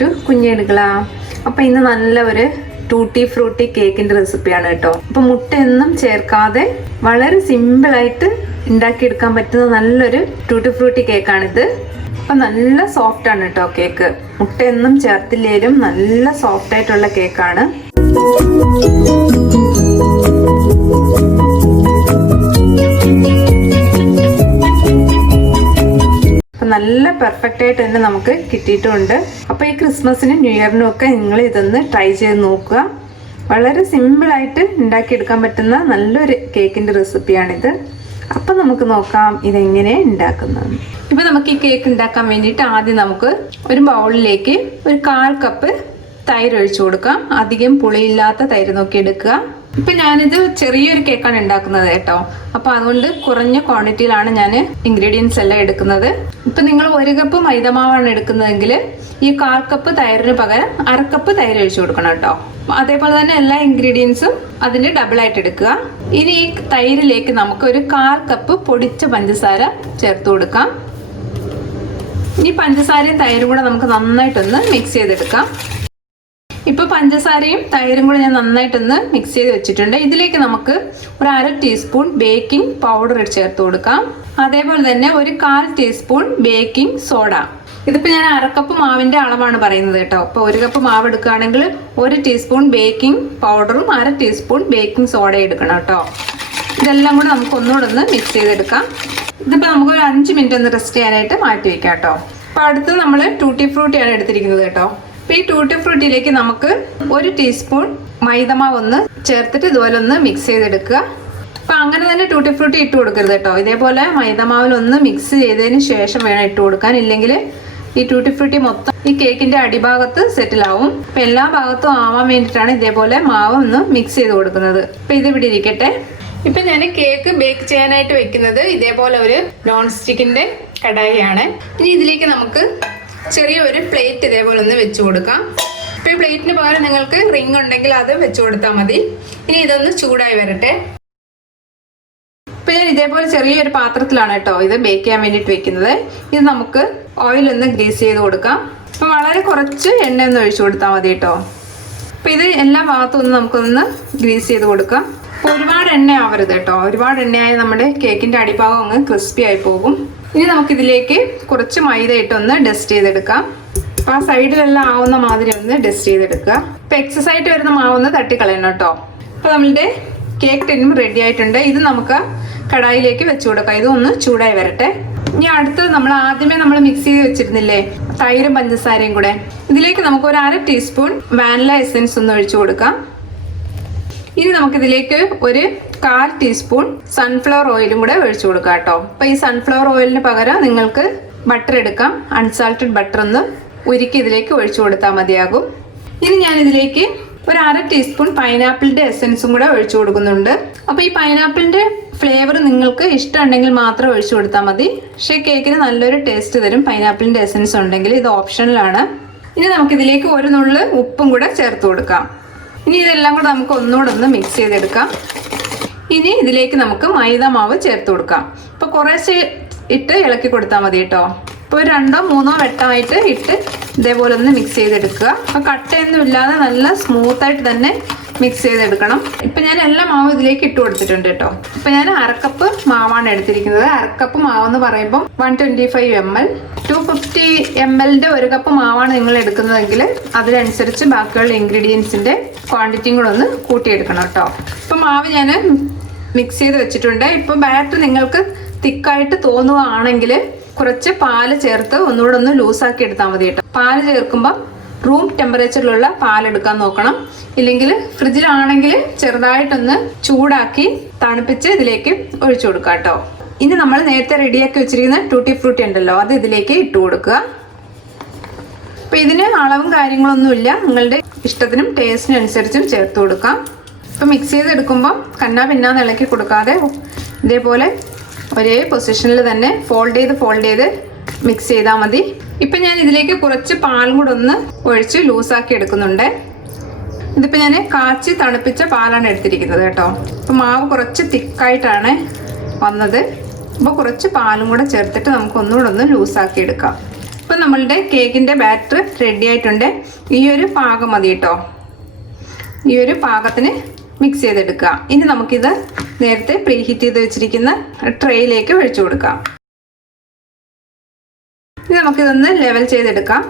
Back to കുഞ്ഞേടുകള. അപ്പോൾ ഇന്ന് നല്ല ഒരു ടൂട്ടി ഫ്രൂട്ടി കേക്കിൻ്റെ റെസിപ്പിയാണ് കേട്ടോ. അപ്പോൾ മുട്ടയൊന്നും ചേർക്കാതെ വളരെ സിമ്പിളായിട്ട് ഉണ്ടാക്കിയെടുക്കാൻ പറ്റുന്ന നല്ലൊരു ടൂട്ടി ഫ്രൂട്ടി കേക്കാണിത്. അപ്പം നല്ല സോഫ്റ്റ് ആണ് കേട്ടോ കേക്ക്. മുട്ടയൊന്നും ചേർത്തില്ലേലും നല്ല സോഫ്റ്റ് ആയിട്ടുള്ള കേക്കാണ്. നല്ല പെർഫെക്റ്റ് ആയിട്ട് തന്നെ നമുക്ക് കിട്ടിയിട്ടുണ്ട്. അപ്പോൾ ഈ ക്രിസ്മസിനും ന്യൂ ഇയറിനും ഒക്കെ നിങ്ങൾ ഇതൊന്ന് ട്രൈ ചെയ്ത് നോക്കുക. വളരെ സിമ്പിളായിട്ട് ഉണ്ടാക്കിയെടുക്കാൻ പറ്റുന്ന നല്ലൊരു കേക്കിൻ്റെ റെസിപ്പിയാണിത്. അപ്പം നമുക്ക് നോക്കാം ഇതെങ്ങനെ ഉണ്ടാക്കുന്നത്. ഇപ്പം നമുക്ക് ഈ കേക്ക് ഉണ്ടാക്കാൻ വേണ്ടിയിട്ട് ആദ്യം നമുക്ക് ഒരു ബൗളിലേക്ക് ഒരു 1/4 കപ്പ് തൈര് ഒഴിച്ചു കൊടുക്കാം. അധികം പുളിയില്ലാത്ത തൈര് നോക്കി എടുക്കുക. ഇപ്പം ഞാനിത് ചെറിയൊരു കേക്കാണ് ഉണ്ടാക്കുന്നത് കേട്ടോ. അപ്പോൾ അതുകൊണ്ട് കുറഞ്ഞ ക്വാണ്ടിറ്റിയിലാണ് ഞാൻ ഇൻഗ്രീഡിയൻസ് എല്ലാം എടുക്കുന്നത്. ഇപ്പം നിങ്ങൾ 1 കപ്പ് മൈദമാവാണ് എടുക്കുന്നതെങ്കിൽ ഈ 1/4 കപ്പ് തൈരിന് പകരം 1/2 കപ്പ് തൈര് ഒഴിച്ചു കൊടുക്കണം കേട്ടോ. അതേപോലെ തന്നെ എല്ലാ ഇൻഗ്രീഡിയൻസും അതിന് ഡബിളായിട്ട് എടുക്കുക. ഇനി ഈ തൈരിലേക്ക് നമുക്ക് ഒരു 1/4 കപ്പ് പൊടിച്ച പഞ്ചസാര ചേർത്ത് കൊടുക്കാം. ഇനി പഞ്ചസാരയും തൈരും കൂടെ നമുക്ക് നന്നായിട്ടൊന്ന് മിക്സ് ചെയ്തെടുക്കാം. ഇപ്പോൾ പഞ്ചസാരയും തൈരും കൂടെ ഞാൻ നന്നായിട്ടൊന്ന് മിക്സ് ചെയ്ത് വെച്ചിട്ടുണ്ട്. ഇതിലേക്ക് നമുക്ക് ഒരു 1/2 ടീസ്പൂൺ ബേക്കിംഗ് പൗഡർ ചേർത്ത് കൊടുക്കാം. അതേപോലെ തന്നെ ഒരു 1/4 ടീസ്പൂൺ ബേക്കിംഗ് സോഡ. ഇതിപ്പോൾ ഞാൻ 1/2 കപ്പ് മാവിൻ്റെ അളവാണ് പറയുന്നത് കേട്ടോ. അപ്പോൾ 1 കപ്പ് മാവ് എടുക്കുകയാണെങ്കിൽ 1 ടീസ്പൂൺ ബേക്കിംഗ് പൗഡറും 1/2 ടീസ്പൂൺ ബേക്കിംഗ് സോഡ എടുക്കണം കേട്ടോ. ഇതെല്ലാം കൂടെ നമുക്ക് ഒന്നുകൂടെ ഒന്ന് മിക്സ് ചെയ്തെടുക്കാം. ഇതിപ്പോൾ നമുക്ക് ഒരു 5 മിനിറ്റ് ഒന്ന് റെസ്റ്റ് ചെയ്യാനായിട്ട് മാറ്റി വയ്ക്കാം കേട്ടോ. അപ്പോൾ അടുത്ത് നമ്മൾ ടൂട്ടി ഫ്രൂട്ടിയാണ് എടുത്തിരിക്കുന്നത് കേട്ടോ. അപ്പോൾ ഈ ടൂട്ടി ഫ്രൂട്ടിയിലേക്ക് നമുക്ക് 1 ടീസ്പൂൺ മൈദമാവ് ഒന്ന് ചേർത്തിട്ട് ഇതുപോലെ ഒന്ന് മിക്സ് ചെയ്തെടുക്കുക. അപ്പോൾ അങ്ങനെ തന്നെ ടൂട്ടി ഫ്രൂട്ടി ഇട്ട് കൊടുക്കരുത് കേട്ടോ. ഇതേപോലെ മൈദമാവിലൊന്ന് മിക്സ് ചെയ്തതിന് ശേഷം വേണം ഇട്ട് കൊടുക്കാൻ. ഇല്ലെങ്കിൽ ഈ ടൂട്ടി ഫ്രൂട്ടി മൊത്തം ഈ കേക്കിൻ്റെ അടിഭാഗത്ത് സെറ്റിലാവും. അപ്പോൾ എല്ലാ ഭാഗത്തും ആവാൻ വേണ്ടിയിട്ടാണ് ഇതേപോലെ മാവ് ഒന്ന് മിക്സ് ചെയ്ത് കൊടുക്കുന്നത്. അപ്പോൾ ഇത് ഇവിടെ ഇരിക്കട്ടെ. ഇപ്പം ഞാൻ കേക്ക് ബേക്ക് ചെയ്യാനായിട്ട് വെക്കുന്നത് ഇതേപോലെ ഒരു നോൺ സ്റ്റിക്കിൻ്റെ കടായിയാണ്. ഇനി ഇതിലേക്ക് നമുക്ക് ചെറിയ ഒരു പ്ലേറ്റ് ഇതേപോലെ ഒന്ന് വെച്ച് കൊടുക്കാം. ഇപ്പോൾ ഈ പ്ലേറ്റിന് പകരം നിങ്ങൾക്ക് റിംഗ് ഉണ്ടെങ്കിൽ അത് വെച്ച് കൊടുത്താൽ മതി. ഇനി ഇതൊന്ന് ചൂടായി വരട്ടെ. ഇപ്പോൾ ഞാൻ ഇതേപോലെ ചെറിയൊരു പാത്രത്തിലാണ് കേട്ടോ ഇത് ബേക്ക് ചെയ്യാൻ വേണ്ടിയിട്ട് വെക്കുന്നത്. ഇത് നമുക്ക് ഓയിലൊന്ന് ഗ്രീസ് ചെയ്ത് കൊടുക്കാം. അപ്പോൾ വളരെ കുറച്ച് എണ്ണ ഒന്ന് ഒഴിച്ചു കൊടുത്താൽ മതി കേട്ടോ. അപ്പോൾ ഇത് എല്ലാ ഭാഗത്തും ഒന്ന് നമുക്കൊന്ന് ഗ്രീസ് ചെയ്ത് കൊടുക്കാം. അപ്പോൾ ഒരുപാട് എണ്ണ ആവരുത് കേട്ടോ. ഒരുപാട് എണ്ണയായി നമ്മുടെ കേക്കിൻ്റെ അടിഭാഗം അങ്ങ് ക്രിസ്പി ആയി പോകും. ഇനി നമുക്കിതിലേക്ക് കുറച്ച് മൈദ ഇട്ടൊന്ന് ഡസ്റ്റ് ചെയ്തെടുക്കാം. അപ്പോൾ ആ സൈഡിലെല്ലാം ആവുന്ന മാതിരി ഒന്ന് ഡസ്റ്റ് ചെയ്തെടുക്കുക. ഇപ്പോൾ എക്സസ് ആയിട്ട് വരുന്ന മാവൊന്ന് തട്ടിക്കളയണം കേട്ടോ. അപ്പോൾ നമ്മളുടെ കേക്ക് ടിന്നും റെഡി ആയിട്ടുണ്ട്. ഇത് നമുക്ക് കടായിലേക്ക് വെച്ച് കൊടുക്കാം. ഇതൊന്ന് ചൂടായി വരട്ടെ. ഇനി അടുത്തത് നമ്മൾ ആദ്യമേ മിക്സ് ചെയ്ത് വെച്ചിരുന്നില്ലേ തൈരും പഞ്ചസാരയും കൂടെ, ഇതിലേക്ക് നമുക്ക് ഒരു 1/2 ടീസ്പൂൺ വാനില എസൻസ് ഒന്ന് ഒഴിച്ചു കൊടുക്കാം. ഇനി നമുക്കിതിലേക്ക് ഒരു 1/4 ടീസ്പൂൺ സൺഫ്ലവർ ഓയിലും കൂടെ ഒഴിച്ചു കൊടുക്കാം കേട്ടോ. അപ്പോൾ ഈ സൺഫ്ലവർ ഓയിലിന് പകരം നിങ്ങൾക്ക് ബട്ടർ എടുക്കാം. അൺസാൾട്ടഡ് ബട്ടർ ഒന്ന് ഉരുക്കി ഇതിലേക്ക് ഒഴിച്ചു കൊടുത്താൽ മതിയാകും. ഇനി ഞാൻ ഇതിലേക്ക് ഒരു 1/2 ടീസ്പൂൺ പൈനാപ്പിളിൻ്റെ എസൻസും കൂടെ ഒഴിച്ചു കൊടുക്കുന്നുണ്ട്. അപ്പോൾ ഈ പൈനാപ്പിളിൻ്റെ ഫ്ലേവർ നിങ്ങൾക്ക് ഇഷ്ടമുണ്ടെങ്കിൽ മാത്രം ഒഴിച്ചു കൊടുത്താൽ മതി. പക്ഷേ കേക്കിന് നല്ലൊരു ടേസ്റ്റ് തരും പൈനാപ്പിളിൻ്റെ എസൻസ് ഉണ്ടെങ്കിൽ. ഇത് ഓപ്ഷണലാണ്. ഇനി നമുക്കിതിലേക്ക് ഒരു നുള്ള് ഉപ്പും കൂടെ ചേർത്ത് കൊടുക്കാം. ഇനി ഇതെല്ലാം കൂടെ നമുക്ക് ഒന്നുകൂടെ ഒന്ന് മിക്സ് ചെയ്തെടുക്കാം. ഇനി ഇതിലേക്ക് നമുക്ക് മൈദ മാവ് ചേർത്ത് കൊടുക്കാം. ഇപ്പോൾ കുറേശ്ശെ ഇട്ട് ഇളക്കി കൊടുത്താൽ മതി കേട്ടോ. ഇപ്പോൾ 2 or 3 വെട്ടമായിട്ട് ഇട്ട് ഇതേപോലെ ഒന്ന് മിക്സ് ചെയ്തെടുക്കുക. അപ്പോൾ കട്ടയൊന്നും ഇല്ലാതെ നല്ല സ്മൂത്തായിട്ട് തന്നെ മിക്സ് ചെയ്തെടുക്കണം. ഇപ്പം ഞാൻ എല്ലാ മാവും ഇതിലേക്ക് ഇട്ട് കൊടുത്തിട്ടുണ്ട് കേട്ടോ. ഇപ്പം ഞാൻ 1/2 കപ്പ് മാവാണ് എടുത്തിരിക്കുന്നത്. 1/2 കപ്പ് മാവെന്ന് പറയുമ്പോൾ 125 ml 250 ml-ൻ്റെ 1 കപ്പ് മാവാണ് നിങ്ങൾ എടുക്കുന്നതെങ്കിൽ അതിനനുസരിച്ച് ബാക്കിയുള്ള ഇൻഗ്രീഡിയൻസിൻ്റെ ക്വാണ്ടിറ്റിയും കൂടെ ഒന്ന് കൂട്ടിയെടുക്കണം കേട്ടോ. ഇപ്പം മാവ് ഞാൻ മിക്സ് ചെയ്ത് വെച്ചിട്ടുണ്ട്. ഇപ്പം ബാറ്റർ നിങ്ങൾക്ക് തിക്കായിട്ട് തോന്നുകയാണെങ്കിൽ കുറച്ച് പാല് ചേർത്ത് ഒന്നുകൂടെ ഒന്ന് ലൂസാക്കി എടുത്താൽ മതി കേട്ടോ. പാല് ചേർക്കുമ്പോൾ റൂം ടെമ്പറേച്ചറിലുള്ള പാലെടുക്കാൻ നോക്കണം. ഇല്ലെങ്കിൽ ഫ്രിഡ്ജിലാണെങ്കിൽ ചെറുതായിട്ടൊന്ന് ചൂടാക്കി തണുപ്പിച്ച് ഇതിലേക്ക് ഒഴിച്ചു കൊടുക്കുക കേട്ടോ. ഇനി നമ്മൾ നേരത്തെ റെഡിയാക്കി വെച്ചിരിക്കുന്ന ടൂട്ടി ഫ്രൂട്ടി ഉണ്ടല്ലോ, അത് ഇതിലേക്ക് ഇട്ട് കൊടുക്കുക. അപ്പോൾ ഇതിന് അളവും കാര്യങ്ങളൊന്നുമില്ല. നിങ്ങളുടെ ഇഷ്ടത്തിനും ടേസ്റ്റിനും അനുസരിച്ചും ചേർത്ത് കൊടുക്കാം. ഇപ്പോൾ മിക്സ് ചെയ്തെടുക്കുമ്പോൾ കന്നാ പിന്നാന്ന് ഇളക്കി കൊടുക്കാതെ ഇതേപോലെ ഒരേ പൊസിഷനിൽ തന്നെ ഫോൾഡ് ചെയ്ത് മിക്സ് ചെയ്താൽ മതി. ഇപ്പം ഞാൻ ഇതിലേക്ക് കുറച്ച് പാലും കൂടെ ഒന്ന് ഒഴിച്ച് ലൂസാക്കി എടുക്കുന്നുണ്ട്. ഇതിപ്പോൾ ഞാൻ കാച്ചി തണുപ്പിച്ച പാലാണ് എടുത്തിരിക്കുന്നത് കേട്ടോ. അപ്പോൾ മാവ് കുറച്ച് തിക്കായിട്ടാണ് വന്നത്. അപ്പോൾ കുറച്ച് പാലും കൂടെ ചേർത്തിട്ട് നമുക്ക് ഒന്നുകൂടെ ഒന്ന് ലൂസാക്കി എടുക്കാം. ഇപ്പം നമ്മളുടെ കേക്കിൻ്റെ ബാറ്റർ റെഡി ആയിട്ടുണ്ട്. ഈ ഒരു പാകം മതി കേട്ടോ. ഈ ഒരു പാകത്തിന് മിക്സ് ചെയ്തെടുക്കുക. ഇനി നമുക്കിത് നേരത്തെ പ്രീ ഹീറ്റ് ചെയ്ത് വെച്ചിരിക്കുന്ന ട്രേയിലേക്ക് ഒഴിച്ചു കൊടുക്കാം. ഇനി നമുക്കിതൊന്ന് ലെവൽ ചെയ്തെടുക്കാം.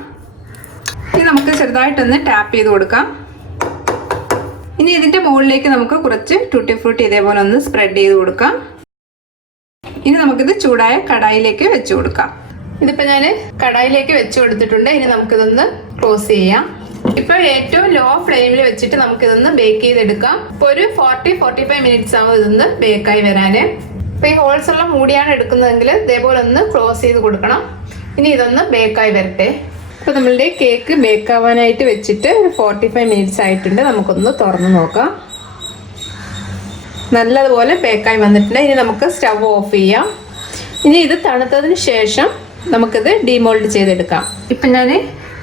ഇനി നമുക്ക് ചെറുതായിട്ടൊന്ന് ടാപ്പ് ചെയ്ത് കൊടുക്കാം. ഇനി ഇതിൻ്റെ മുകളിലേക്ക് നമുക്ക് കുറച്ച് ടൂട്ടി ഫ്രൂട്ടി ഇതേപോലെ ഒന്ന് സ്പ്രെഡ് ചെയ്ത് കൊടുക്കാം. ഇനി നമുക്കിത് ചൂടായ കടായിലേക്ക് വെച്ച് കൊടുക്കാം. ഇതിപ്പോൾ ഞാൻ കടായിലേക്ക് വെച്ച് കൊടുത്തിട്ടുണ്ട്. ഇനി നമുക്കിതൊന്ന് ക്ലോസ് ചെയ്യാം. ഇപ്പോൾ ഏറ്റവും ലോ ഫ്ലെയിമിൽ വെച്ചിട്ട് നമുക്കിതൊന്ന് ബേക്ക് ചെയ്തെടുക്കാം. ഇപ്പോൾ ഒരു 40-45 മിനിറ്റ്സ് ആവും ഇതൊന്ന് ബേക്കായി വരാൻ. ഇപ്പോൾ ഈ ഹോൾസ് ഉള്ള മൂടിയാണ് എടുക്കുന്നതെങ്കിൽ ഇതേപോലെ ഒന്ന് ക്ലോസ് ചെയ്ത് കൊടുക്കണം. ഇനി ഇതൊന്ന് ബേക്കായി വരട്ടെ. ഇപ്പോൾ നമ്മളുടെ കേക്ക് ബേക്ക് ആവാനായിട്ട് വെച്ചിട്ട് ഒരു 45 മിനിറ്റ്സ് ആയിട്ടുണ്ട്. നമുക്കൊന്ന് തുറന്ന് നോക്കാം. നല്ലതുപോലെ ബേക്കായി വന്നിട്ടുണ്ട്. ഇനി നമുക്ക് സ്റ്റവ് ഓഫ് ചെയ്യാം. ഇനി ഇത് തണുത്തതിന് ശേഷം നമുക്കിത് ഡീമോൾഡ് ചെയ്തെടുക്കാം. ഇപ്പം ഞാൻ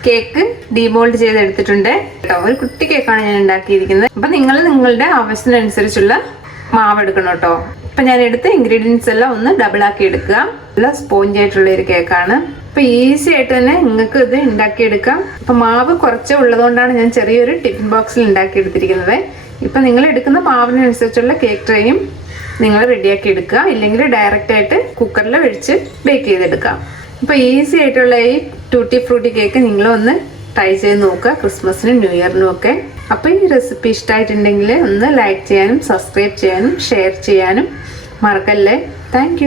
കേക്ക് ഡീമോൾഡ് ചെയ്തെടുത്തിട്ടുണ്ട് കേട്ടോ. ഒരു കുട്ടി കേക്കാണ് ഞാൻ ഉണ്ടാക്കിയിരിക്കുന്നത്. അപ്പം നിങ്ങൾ നിങ്ങളുടെ ആവശ്യത്തിനനുസരിച്ചുള്ള മാവ് എടുക്കണം കേട്ടോ. അപ്പം ഞാൻ എടുത്ത ഇൻഗ്രീഡിയൻസ് എല്ലാം ഒന്ന് ഡബിൾ ആക്കി എടുക്കുക. നല്ല സ്പോഞ്ച് ആയിട്ടുള്ള ഒരു കേക്കാണ്. അപ്പം ഈസി ആയിട്ട് തന്നെ നിങ്ങൾക്ക് ഇത് ഉണ്ടാക്കിയെടുക്കാം. അപ്പം മാവ് കുറച്ച് ഉള്ളതുകൊണ്ടാണ് ഞാൻ ചെറിയൊരു ടിഫിൻ ബോക്സിൽ ഉണ്ടാക്കിയെടുത്തിരിക്കുന്നത്. ഇപ്പം നിങ്ങൾ എടുക്കുന്ന മാവിനനുസരിച്ചുള്ള കേക്ക് ട്രേയും നിങ്ങൾ റെഡിയാക്കി എടുക്കുക. ഇല്ലെങ്കിൽ ഡയറക്റ്റ് ആയിട്ട് കുക്കറിൽ ഒഴിച്ച് ബേക്ക് ചെയ്തെടുക്കാം. അപ്പോൾ ഈസി ആയിട്ടുള്ള ഈ ടൂട്ടി ഫ്രൂട്ടി കേക്ക് നിങ്ങളൊന്ന് ട്രൈ ചെയ്ത് നോക്കുക, ക്രിസ്മസിനും ന്യൂ ഇയറിനും ഒക്കെ. അപ്പോൾ ഈ റെസിപ്പി ഇഷ്ടമായിട്ടുണ്ടെങ്കിൽ ഒന്ന് ലൈക്ക് ചെയ്യാനും സബ്സ്ക്രൈബ് ചെയ്യാനും ഷെയർ ചെയ്യാനും മറക്കല്ലേ. താങ്ക്